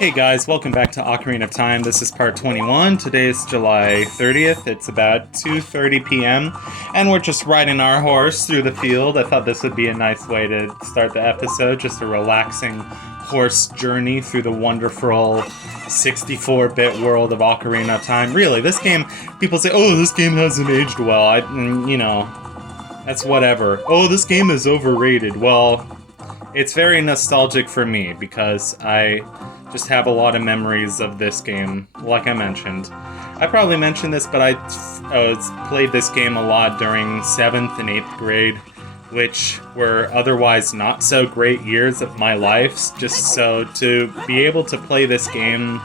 Hey guys, welcome back to Ocarina of Time. This is part 21. Today is July 30th. It's about 2:30 p.m. and we're just riding our horse through the field. I thought this would be a nice way to start the episode, just a relaxing horse journey through the wonderful 64-bit world of Ocarina of Time. Really, this game, people say, "Oh, this game hasn't aged well." That's whatever. "Oh, this game is overrated." Well, it's very nostalgic for me because I just have a lot of memories of this game, like I mentioned. I probably mentioned this, but I played this game a lot during 7th and 8th grade, which were otherwise not so great years of my life, just so to be able to play this game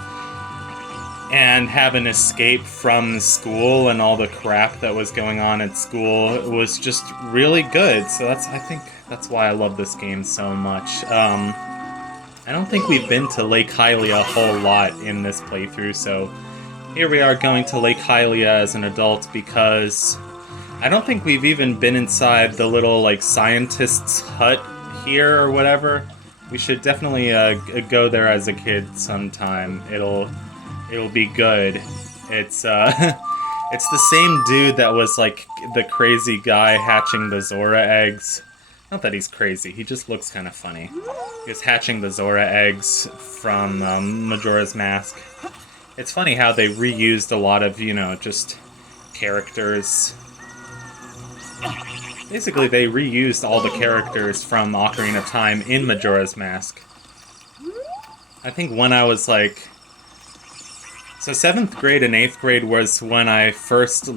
and have an escape from school and all the crap that was going on at school was just really good. So I think that's why I love this game so much. I don't think we've been to Lake Hylia a whole lot in this playthrough, so here we are going to Lake Hylia as an adult because I don't think we've even been inside the little, scientist's hut here or whatever. We should definitely go there as a kid sometime. It'll be good. It's it's the same dude that was the crazy guy hatching the Zora eggs. Not that he's crazy, he just looks kind of funny. He was hatching the Zora eggs from Majora's Mask. It's funny how they reused a lot of, just characters. Basically, they reused all the characters from Ocarina of Time in Majora's Mask. I think when I was So 7th grade and 8th grade was when I first,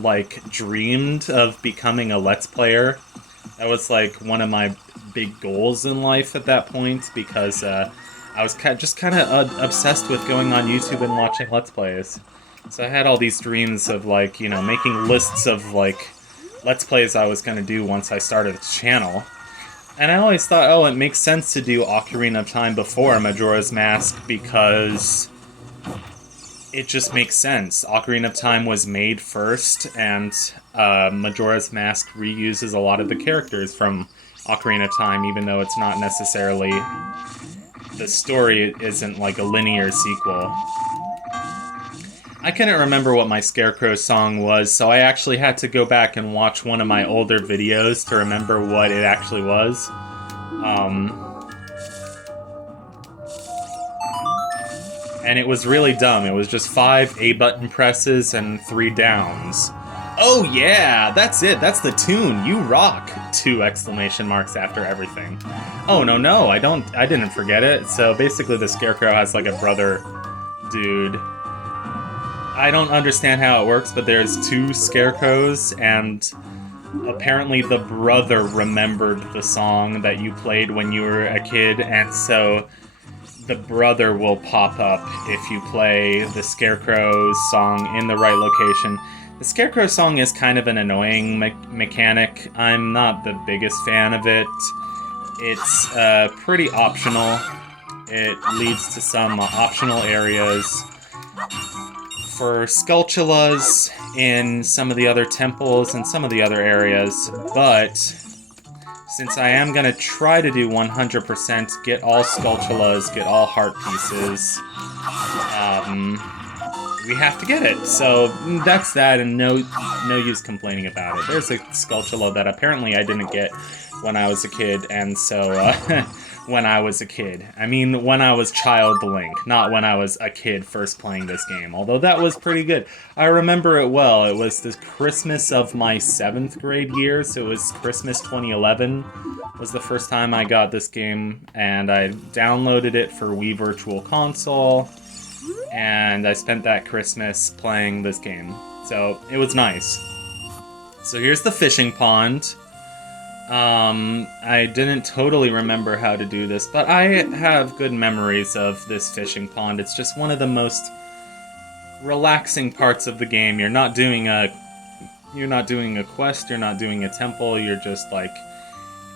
dreamed of becoming a Let's Player. That was, one of my big goals in life at that point, because I was just kind of obsessed with going on YouTube and watching Let's Plays. So I had all these dreams of, making lists of, Let's Plays I was going to do once I started the channel. And I always thought, oh, it makes sense to do Ocarina of Time before Majora's Mask, because it just makes sense. Ocarina of Time was made first, and Majora's Mask reuses a lot of the characters from Ocarina of Time, even though it's not necessarily... the story isn't a linear sequel. I couldn't remember what my Scarecrow song was, so I actually had to go back and watch one of my older videos to remember what it actually was. And it was really dumb. It was just 5 A button presses and 3 downs. Oh yeah, that's it. That's the tune. You rock. 2 exclamation marks after everything. Oh no, I didn't forget it. So basically the Scarecrow has a brother dude. I don't understand how it works, but there's 2 Scarecrows, and apparently the brother remembered the song that you played when you were a kid, and so the brother will pop up if you play the Scarecrow song in the right location. The Scarecrow song is kind of an annoying mechanic. I'm not the biggest fan of it. It's pretty optional. It leads to some optional areas for Skulltulas in some of the other temples and some of the other areas, but since I am going to try to do 100% get all Skulltulas, get all heart pieces, we have to get it. So that's that, and no use complaining about it. There's a Skulltula that apparently I didn't get when I was a kid, and so when I was a kid. I mean, when I was Child Link, not when I was a kid first playing this game, although that was pretty good. I remember it well. It was the Christmas of my 7th grade year, so it was Christmas 2011 was the first time I got this game, and I downloaded it for Wii Virtual Console, and I spent that Christmas playing this game. So it was nice. So here's the fishing pond. I didn't totally remember how to do this, but I have good memories of this fishing pond. It's just one of the most relaxing parts of the game. You're not doing a quest, you're not doing a temple, you're just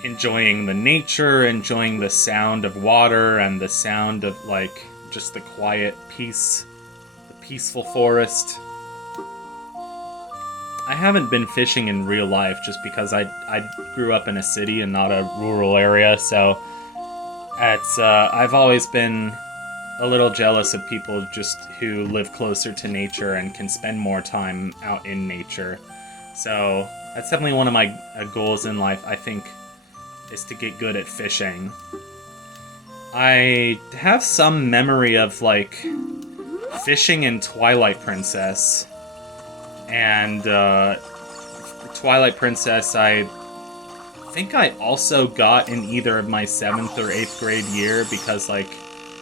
enjoying the nature, enjoying the sound of water and the sound of just the quiet peace, the peaceful forest. I haven't been fishing in real life just because I grew up in a city and not a rural area, so it's I've always been a little jealous of people just who live closer to nature and can spend more time out in nature. So that's definitely one of my goals in life, I think, is to get good at fishing. I have some memory of, like, fishing in Twilight Princess. And Twilight Princess, I think I also got in either of my 7th or 8th grade year because, like,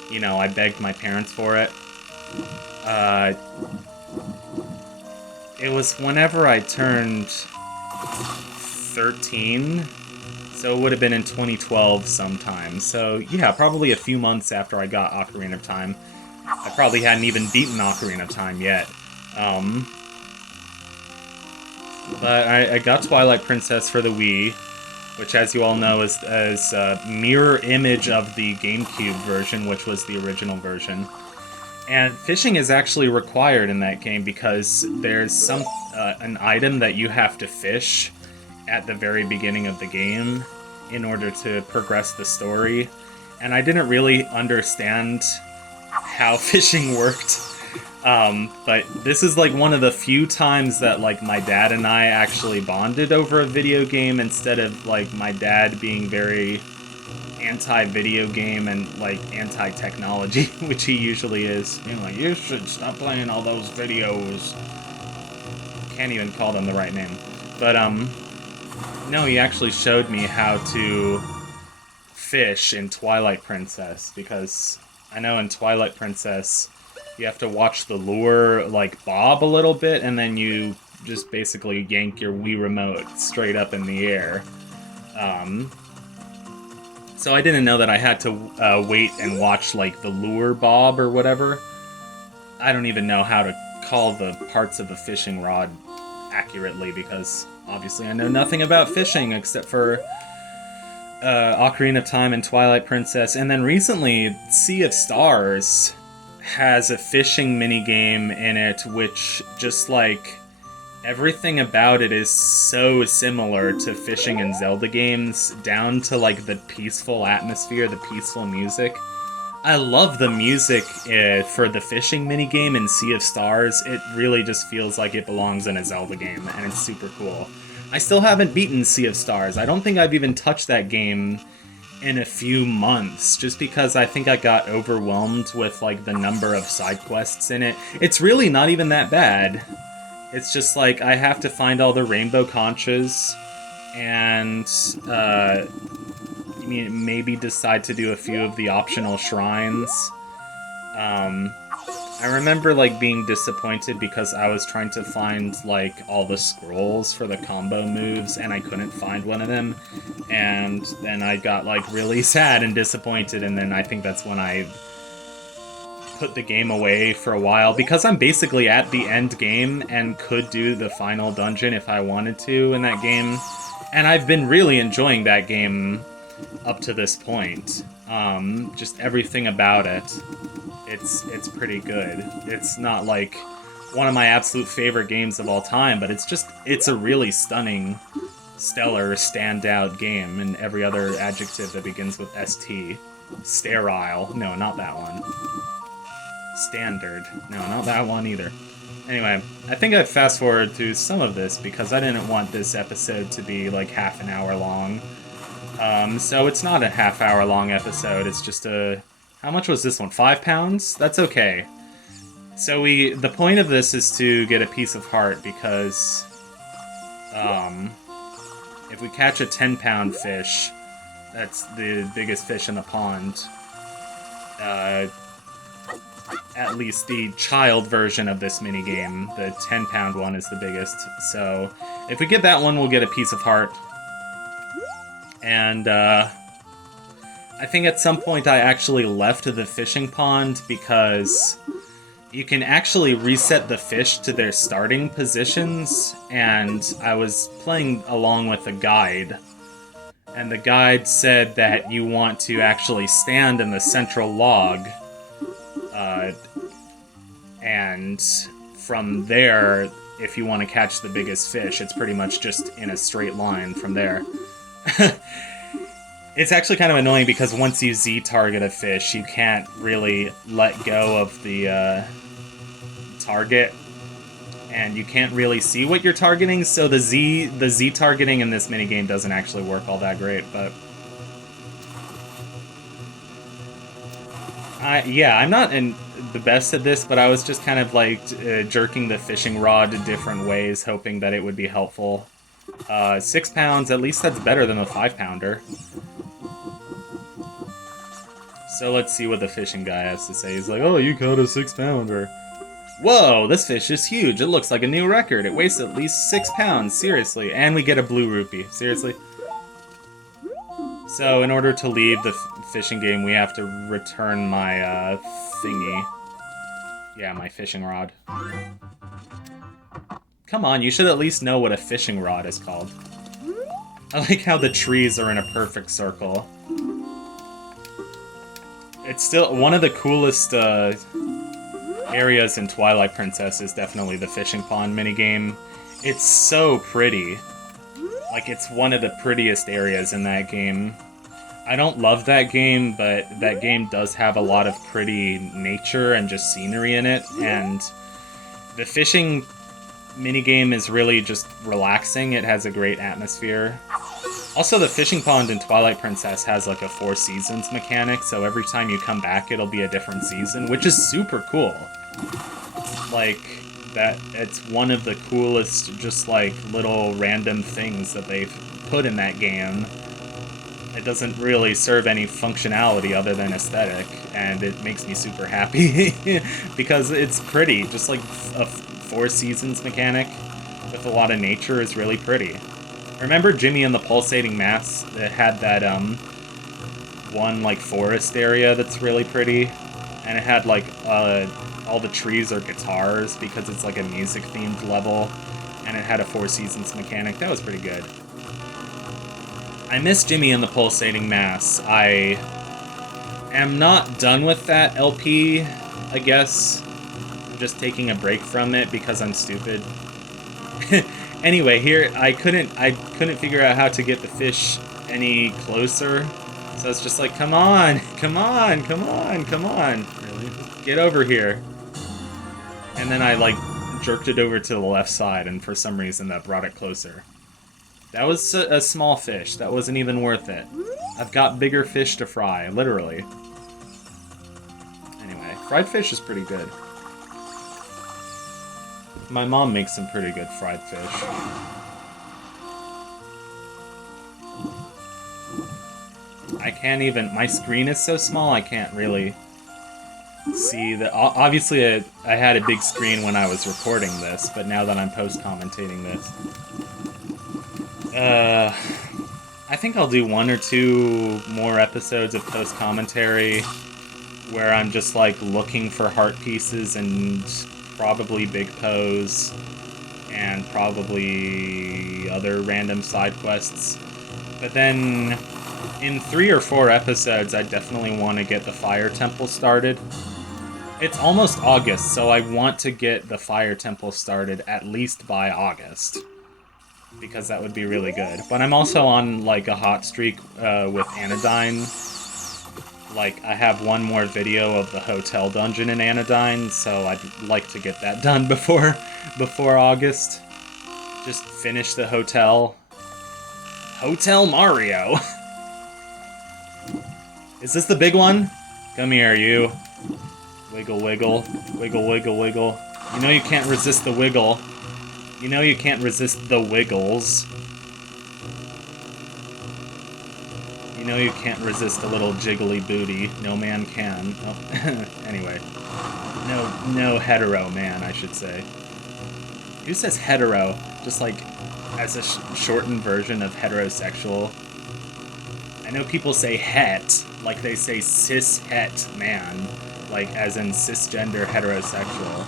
you know, I begged my parents for it. It was whenever I turned 13, so it would have been in 2012 sometime. So, yeah, probably a few months after I got Ocarina of Time. I probably hadn't even beaten Ocarina of Time yet. But I got Twilight Princess for the Wii, which, as you all know, is a mirror image of the GameCube version, which was the original version. And fishing is actually required in that game because there's an item that you have to fish at the very beginning of the game in order to progress the story. And I didn't really understand how fishing worked. But this is like one of the few times that like my dad and I actually bonded over a video game instead of like my dad being very anti-video game and like anti-technology, which he usually is. You know, like, you should stop playing all those videos. Can't even call them the right name. But no, he actually showed me how to fish in Twilight Princess, because I know in Twilight Princess you have to watch the lure, like, bob a little bit, and then you just basically yank your Wii remote straight up in the air. So I didn't know that I had to wait and watch, like, the lure bob or whatever. I don't even know how to call the parts of a fishing rod accurately, because obviously I know nothing about fishing except for Ocarina of Time and Twilight Princess. And then recently, Sea of Stars has a fishing minigame in it, which just, like, everything about it is so similar to fishing in Zelda games, down to, like, the peaceful atmosphere, the peaceful music. I love the music for the fishing minigame in Sea of Stars. It really just feels like it belongs in a Zelda game, and it's super cool. I still haven't beaten Sea of Stars. I don't think I've even touched that game in a few months, just because I think I got overwhelmed with, like, the number of side quests in it. It's really not even that bad. It's just, like, I have to find all the rainbow conchas, and, maybe decide to do a few of the optional shrines. I remember, like, being disappointed because I was trying to find, like, all the scrolls for the combo moves, and I couldn't find one of them, and then I got, like, really sad and disappointed, and then I think that's when I put the game away for a while, because I'm basically at the end game and could do the final dungeon if I wanted to in that game, and I've been really enjoying that game up to this point. Just everything about it. It's pretty good. It's not, like, one of my absolute favorite games of all time, but it's a really stunning, stellar, standout game, and every other adjective that begins with ST. Sterile. No, not that one. Standard. No, not that one either. Anyway, I think I'd fast forward through some of this because I didn't want this episode to be, like, half an hour long. So it's not a half-hour long episode, it's just a... How much was this one? £5? That's okay. So the point of this is to get a piece of heart, because if we catch a 10-pound fish, that's the biggest fish in the pond. At least the child version of this minigame, the 10-pound one, is the biggest. So if we get that one, we'll get a piece of heart. And I think at some point I actually left the fishing pond because you can actually reset the fish to their starting positions, and I was playing along with a guide, and the guide said that you want to actually stand in the central log, and from there, if you want to catch the biggest fish, it's pretty much just in a straight line from there. It's actually kind of annoying because once you Z-target a fish, you can't really let go of the target, and you can't really see what you're targeting, so the Z targeting in this minigame doesn't actually work all that great, but... yeah, I'm not the best at this, but I was just kind of like jerking the fishing rod different ways, hoping that it would be helpful. 6 pounds, at least that's better than a 5-pounder. So let's see what the fishing guy has to say. He's like, oh, you caught a 6-pounder. Whoa, this fish is huge. It looks like a new record. It weighs at least 6 pounds, seriously. And we get a blue rupee, seriously. So in order to leave the fishing game, we have to return my thingy. Yeah, my fishing rod. Come on, you should at least know what a fishing rod is called. I like how the trees are in a perfect circle. It's still one of the coolest areas in Twilight Princess is definitely the fishing pond minigame. It's so pretty. Like, it's one of the prettiest areas in that game. I don't love that game, but that game does have a lot of pretty nature and just scenery in it, and the fishing minigame is really just relaxing. It has a great atmosphere. Also, the fishing pond in Twilight Princess has like a 4 seasons mechanic, so every time you come back it'll be a different season, which is super cool. Like, it's one of the coolest just like little random things that they've put in that game. It doesn't really serve any functionality other than aesthetic, and it makes me super happy because it's pretty. Just like a 4 seasons mechanic with a lot of nature is really pretty. Remember Jimmy and the Pulsating Mass that had that one like forest area that's really pretty, and it had like all the trees are guitars because it's like a music themed level, and it had a 4 seasons mechanic. That was pretty good. I miss Jimmy and the Pulsating Mass. I am not done with that LP, I guess. I'm just taking a break from it because I'm stupid. Anyway, here I couldn't figure out how to get the fish any closer. So it's just like, come on, come on, come on, come on. Really? Get over here. And then I like jerked it over to the left side, and for some reason that brought it closer. That was a small fish. That wasn't even worth it. I've got bigger fish to fry, literally. Anyway, fried fish is pretty good. My mom makes some pretty good fried fish. I can't even... My screen is so small, I can't really see the... Obviously, I had a big screen when I was recording this, but now that I'm post-commentating this... I think I'll do 1 or 2 more episodes of post-commentary where I'm just, like, looking for heart pieces and probably Big Pose and probably other random side quests. But then, in 3 or 4 episodes, I definitely want to get the Fire Temple started. It's almost August, so I want to get the Fire Temple started at least by August, because that would be really good. But I'm also on, like, a hot streak with Anodyne. Like, I have 1 more video of the hotel dungeon in Anodyne, so I'd like to get that done before August. Just finish the hotel. Hotel Mario! Is this the big one? Come here, you. Wiggle, wiggle. Wiggle, wiggle, wiggle. You know you can't resist the wiggle. You know you can't resist the wiggles. You know you can't resist a little jiggly booty. No man can. Oh. Anyway. No hetero man, I should say. Who says hetero? Just like as a shortened version of heterosexual. I know people say het, like they say cis-het man. Like as in cisgender heterosexual.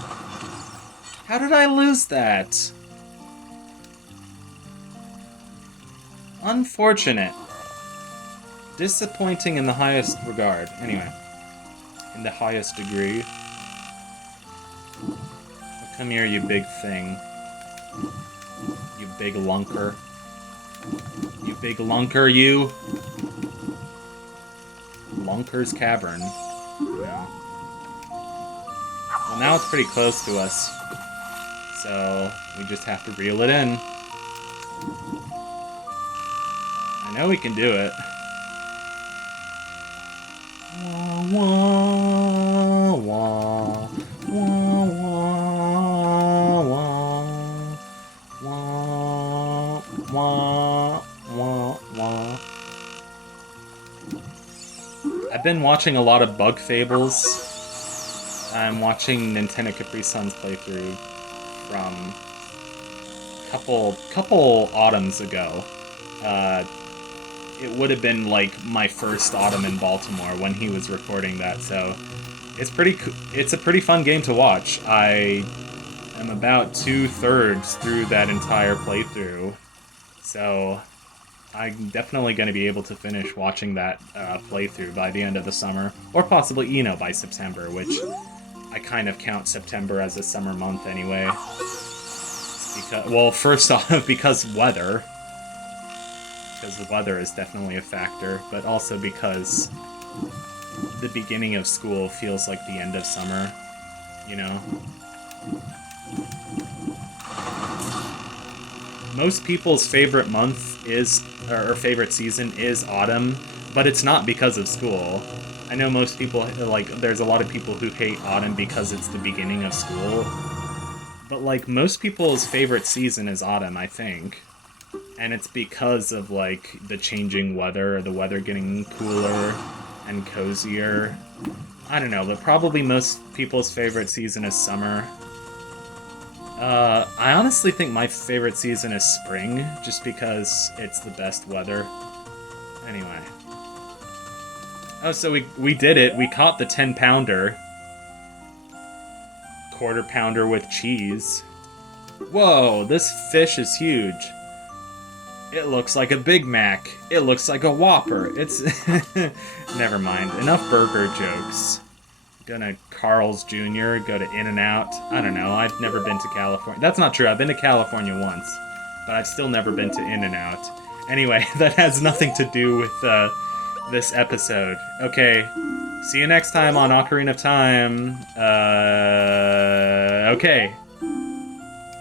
How did I lose that? Unfortunate. Disappointing in the highest regard. Anyway. In the highest degree. Well, come here, you big thing. You big lunker. You big lunker, you. Lunker's Cavern. Yeah. Well, now it's pretty close to us. So, we just have to reel it in. I know we can do it. Wah, wah, wah, wah, wah, wah, wah, wah. I've been watching a lot of Bug Fables. I'm watching Nintendo Capri Sun's playthrough from couple autumns ago. It would have been like my first autumn in Baltimore when he was recording that, so it's a pretty fun game to watch. I am about 2/3 through that entire playthrough, so I'm definitely going to be able to finish watching that playthrough by the end of the summer, or possibly, by September, which I kind of count September as a summer month anyway. Because, well, first off, because weather. Because the weather is definitely a factor, but also because the beginning of school feels like the end of summer, Most people's favorite month or favorite season is autumn, but it's not because of school. I know most people, there's a lot of people who hate autumn because it's the beginning of school, but, most people's favorite season is autumn, I think. And it's because of, the changing weather, or the weather getting cooler and cozier. I don't know, but probably most people's favorite season is summer. I honestly think my favorite season is spring, just because it's the best weather. Anyway. Oh, so we did it. We caught the 10-pounder. Quarter pounder with cheese. Whoa, this fish is huge. It looks like a Big Mac. It looks like a Whopper. It's... Never mind. Enough burger jokes. Gonna Carl's Jr., go to In-N-Out. I don't know. I've never been to California. That's not true. I've been to California once. But I've still never been to In-N-Out. Anyway, that has nothing to do with this episode. Okay. See you next time on Ocarina of Time. Okay.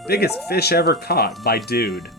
Biggest fish ever caught by dude.